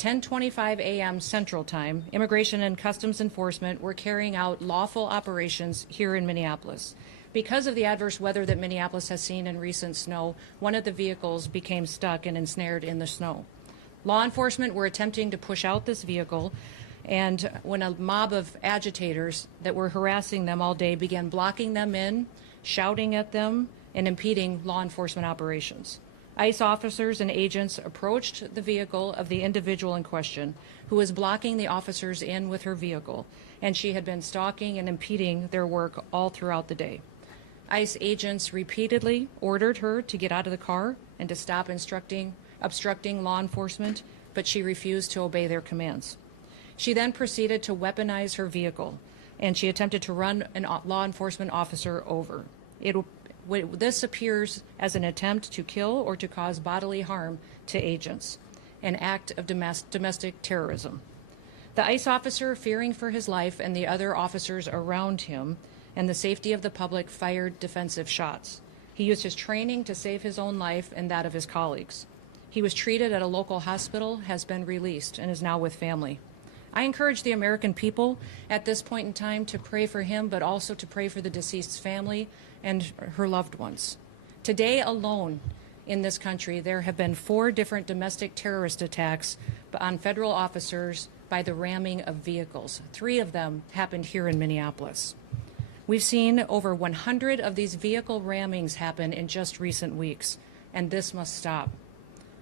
10:25 a.m. Central Time, Immigration and Customs Enforcement were carrying out lawful operations here in Minneapolis. Because of the adverse weather that Minneapolis has seen in recent snow, one of the vehicles became stuck and ensnared in the snow. Law enforcement were attempting to push out this vehicle, and when a mob of agitators that were harassing them all day began blocking them in, shouting at them, and impeding law enforcement operations. ICE officers and agents approached the vehicle of the individual in question, who was blocking the officers in with her vehicle, and she had been stalking and impeding their work all throughout the day. ICE agents repeatedly ordered her to get out of the car and to stop obstructing law enforcement, but she refused to obey their commands. She then proceeded to weaponize her vehicle, and she attempted to run a law enforcement officer over. This appears as an attempt to kill or to cause bodily harm to agents, an act of domestic terrorism. The ICE officer, fearing for his life and the other officers around him and the safety of the public, fired defensive shots. He used his training to save his own life and that of his colleagues. He was treated at a local hospital, has been released, and is now with family. I encourage the American people at this point in time to pray for him, but also to pray for the deceased's family and her loved ones. Today alone in this country, there have been 4 different domestic terrorist attacks on federal officers by the ramming of vehicles. 3 of them happened here in Minneapolis. We've seen over 100 of these vehicle rammings happen in just recent weeks, and this must stop.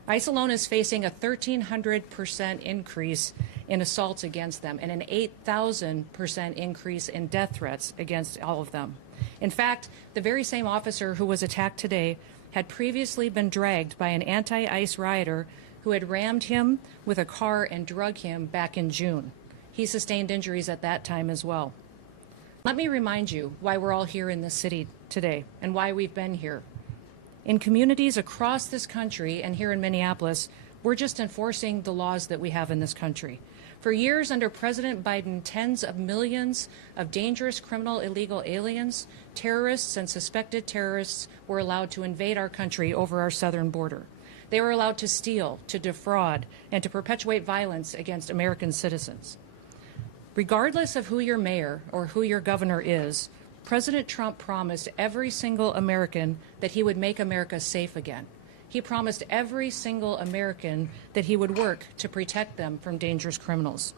ICE alone is facing a 1,300% increase in assaults against them and an 8,000% increase in death threats against all of them. In fact, the very same officer who was attacked today had previously been dragged by an anti-ICE rioter who had rammed him with a car and drug him back in June. He sustained injuries at that time as well. Let me remind you why we're all here in this city today and why we've been here. In communities across this country and here in Minneapolis, we're just enforcing the laws that we have in this country. For years under President Biden, tens of millions of dangerous criminal illegal aliens, terrorists, and suspected terrorists were allowed to invade our country over our southern border. They were allowed to steal, to defraud, and to perpetuate violence against American citizens. Regardless of who your mayor or who your governor is, President Trump promised every single American that he would make America safe again. He promised every single American that he would work to protect them from dangerous criminals.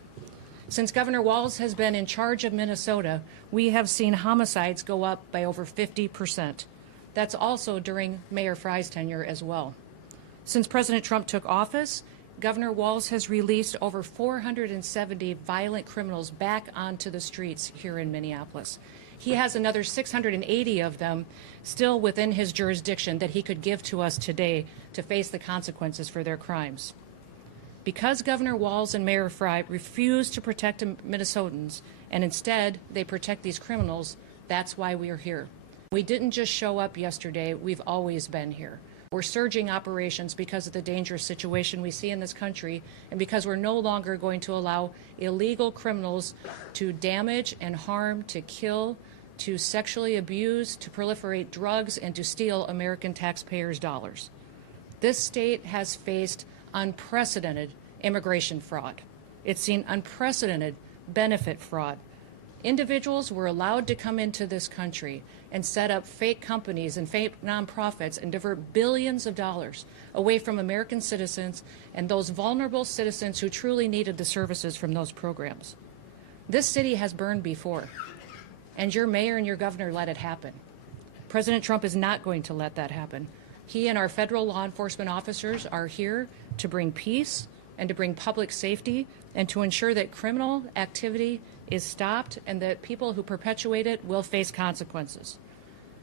Since Governor Walz has been in charge of Minnesota, we have seen homicides go up by over 50%. That's also during Mayor Frey's tenure as well. Since President Trump took office, Governor Walz has released over 470 violent criminals back onto the streets here in Minneapolis. He has another 680 of them still within his jurisdiction that he could give to us today to face the consequences for their crimes. Because Governor Walz and Mayor Frey refuse to protect Minnesotans, and instead they protect these criminals, that's why we are here. We didn't just show up yesterday, we've always been here. We're surging operations because of the dangerous situation we see in this country and because we're no longer going to allow illegal criminals to damage and harm, to kill, to sexually abuse, to proliferate drugs, and to steal American taxpayers' dollars. This state has faced unprecedented immigration fraud. It's seen unprecedented benefit fraud. Individuals were allowed to come into this country and set up fake companies and fake nonprofits and divert billions of dollars away from American citizens and those vulnerable citizens who truly needed the services from those programs. This city has burned before, and your mayor and your governor let it happen. President Trump is not going to let that happen. He and our federal law enforcement officers are here to bring peace and to bring public safety and to ensure that criminal activity is stopped and that people who perpetuate it will face consequences.